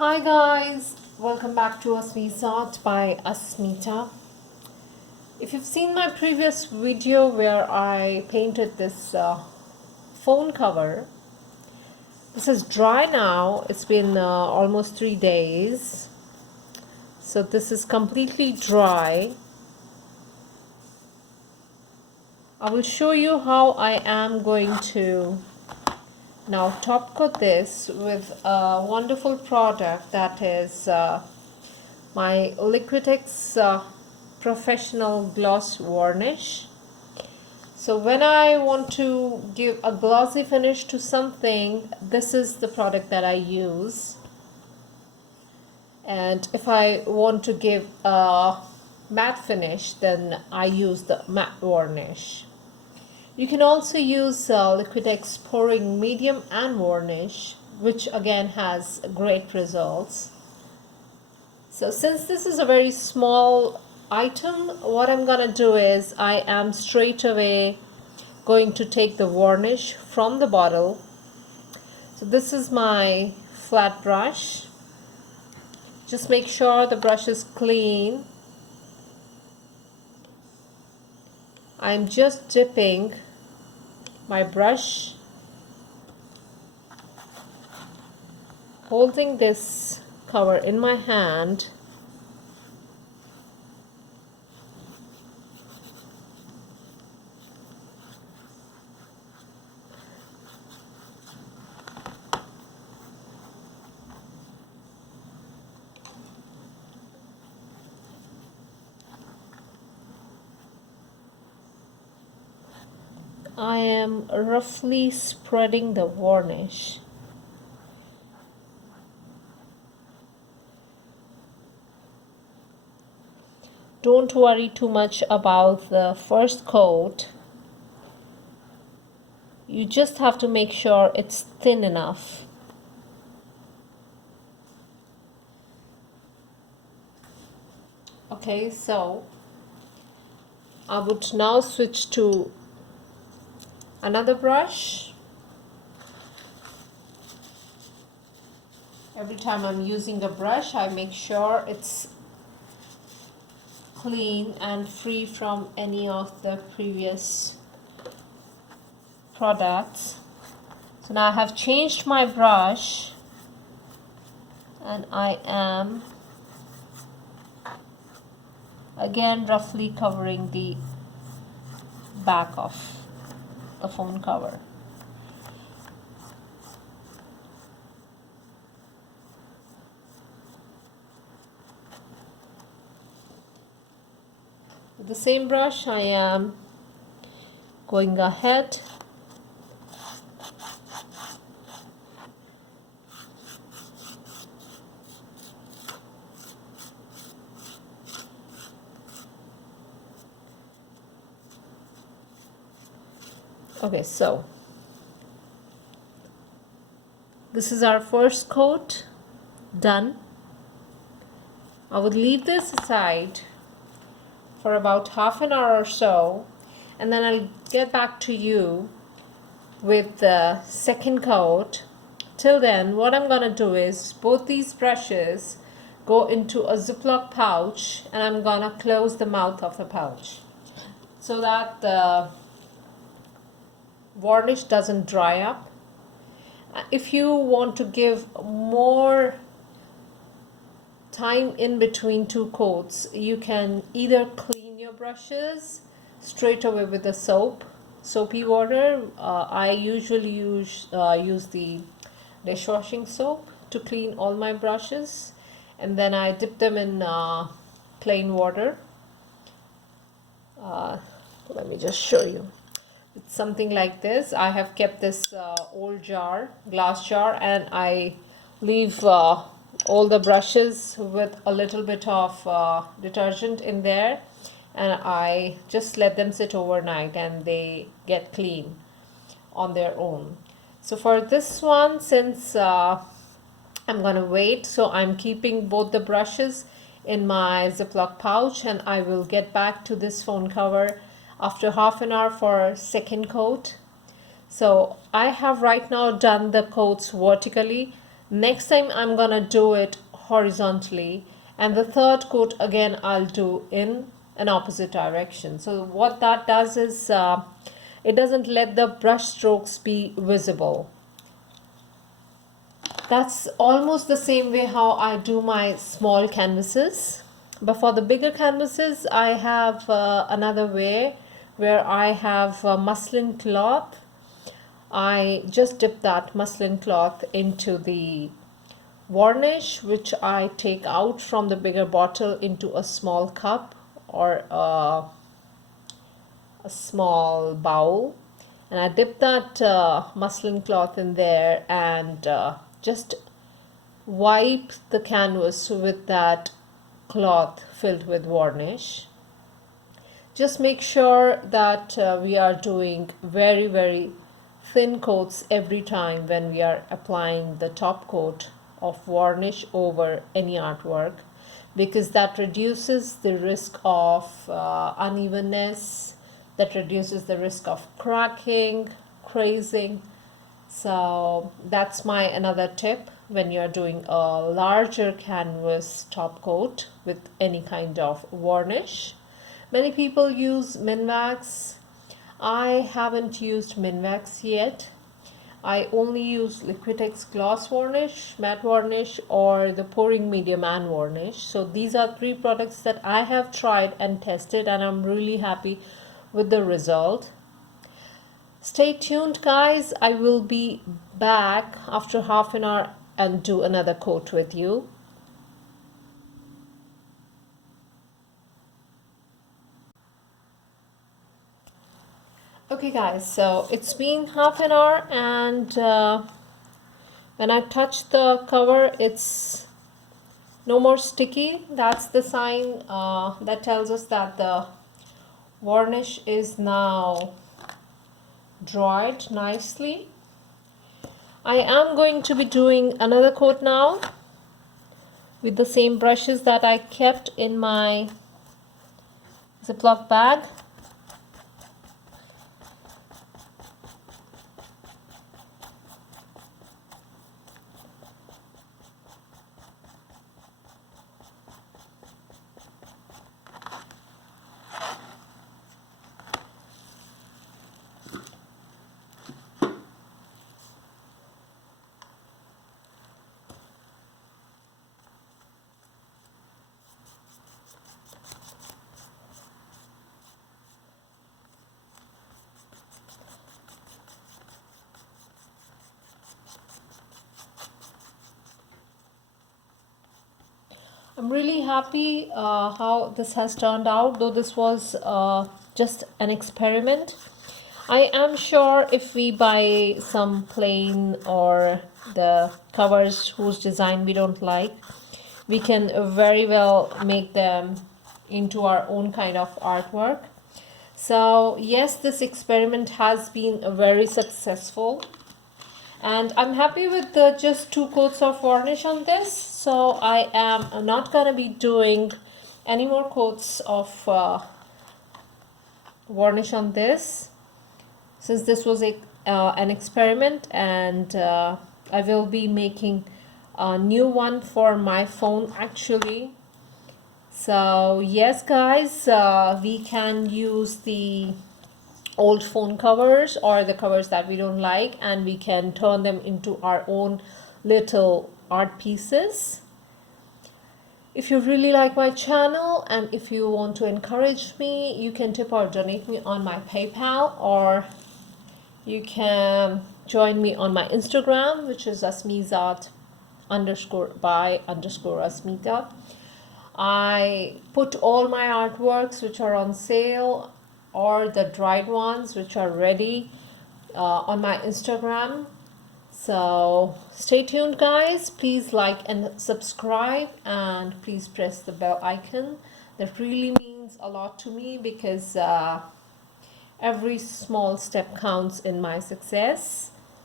Hi guys, welcome back to Asmi's Art by Asmita. If you've seen my previous video where I painted this phone cover, this is dry now. It's been almost 3 days. So this is completely dry. I will show you how I am going to now top coat this with a wonderful product that is my Liquitex professional gloss varnish. So when I want to give a glossy finish to something, this is the product that I use. And if I want to give a matte finish, then I use the matte varnish. You can also use Liquitex pouring medium and varnish, which again has great results. So since this is a very small item, what I'm gonna do is I am straight away going to take the varnish from the bottle. So this is my flat brush. Just make sure the brush is clean. I'm just dipping my brush, holding this cover in my hand, I am roughly spreading the varnish. Don't worry too much about the first coat. You just have to make sure it's thin enough. Okay, so I would now switch to another brush. Every time I'm using a brush, I make sure it's clean and free from any of the previous products. So now I have changed my brush and I am again roughly covering the back of the phone cover. With the same brush, I am going ahead okay, so this is our first coat done. I would leave this aside for about half an hour or so, and then I'll get back to you with the second coat. Till then, what I'm gonna do is both these brushes go into a Ziploc pouch, and I'm gonna close the mouth of the pouch so that the varnish doesn't dry up. If you want to give more time in between two coats, you can either clean your brushes straight away with the soapy water. I usually use the dishwashing soap to clean all my brushes, and then I dip them in plain water. Let me just show you. It's something like this. I have kept this old glass jar, and I leave all the brushes with a little bit of detergent in there, and I just let them sit overnight and they get clean on their own. So for this one, since I'm gonna wait, so I'm keeping both the brushes in my Ziploc pouch, and I will get back to this phone cover after half an hour for second coat. So I have right now done the coats vertically. Next time I'm gonna do it horizontally, and the third coat again I'll do in an opposite direction. So what that does is it doesn't let the brush strokes be visible. That's almost the same way how I do my small canvases. But for the bigger canvases, I have another way where I have muslin cloth. I just dip that muslin cloth into the varnish, which I take out from the bigger bottle into a small cup or a small bowl, and I dip that muslin cloth in there and just wipe the canvas with that cloth filled with varnish. Just make sure that we are doing very thin coats every time when we are applying the top coat of varnish over any artwork, because that reduces the risk of unevenness, that reduces the risk of cracking, crazing. So that's my another tip when you're doing a larger canvas top coat with any kind of varnish. Many people use Minwax. I haven't used Minwax yet. I only use Liquitex gloss varnish, matte varnish, or the pouring medium and varnish. So these are three products that I have tried and tested, and I'm really happy with the result. Stay tuned, guys. I will be back after half an hour and do another coat with you. Okay guys, so it's been half an hour, and when I touch the cover, it's no more sticky. That's the sign that tells us that the varnish is now dried nicely. I am going to be doing another coat now with the same brushes that I kept in my Ziploc bag. I'm really happy how this has turned out, though this was just an experiment. I am sure if we buy some plain or the covers whose design we don't like, we can very well make them into our own kind of artwork. So yes, this experiment has been very successful, and I'm happy with the just 2 coats of varnish on this. So I am not gonna be doing any more coats of varnish on this, since this was an experiment, and I will be making a new one for my phone actually. So yes guys, we can use the old phone covers or the covers that we don't like, and we can turn them into our own little art pieces. If you really like my channel and if you want to encourage me, you can tip or donate me on my PayPal, or you can join me on my Instagram, which is asmizat_by_asmita. I put all my artworks which are on sale or the dried ones which are ready on my Instagram. So stay tuned guys, please like and subscribe, and please press the bell icon. That really means a lot to me, because every small step counts in my success.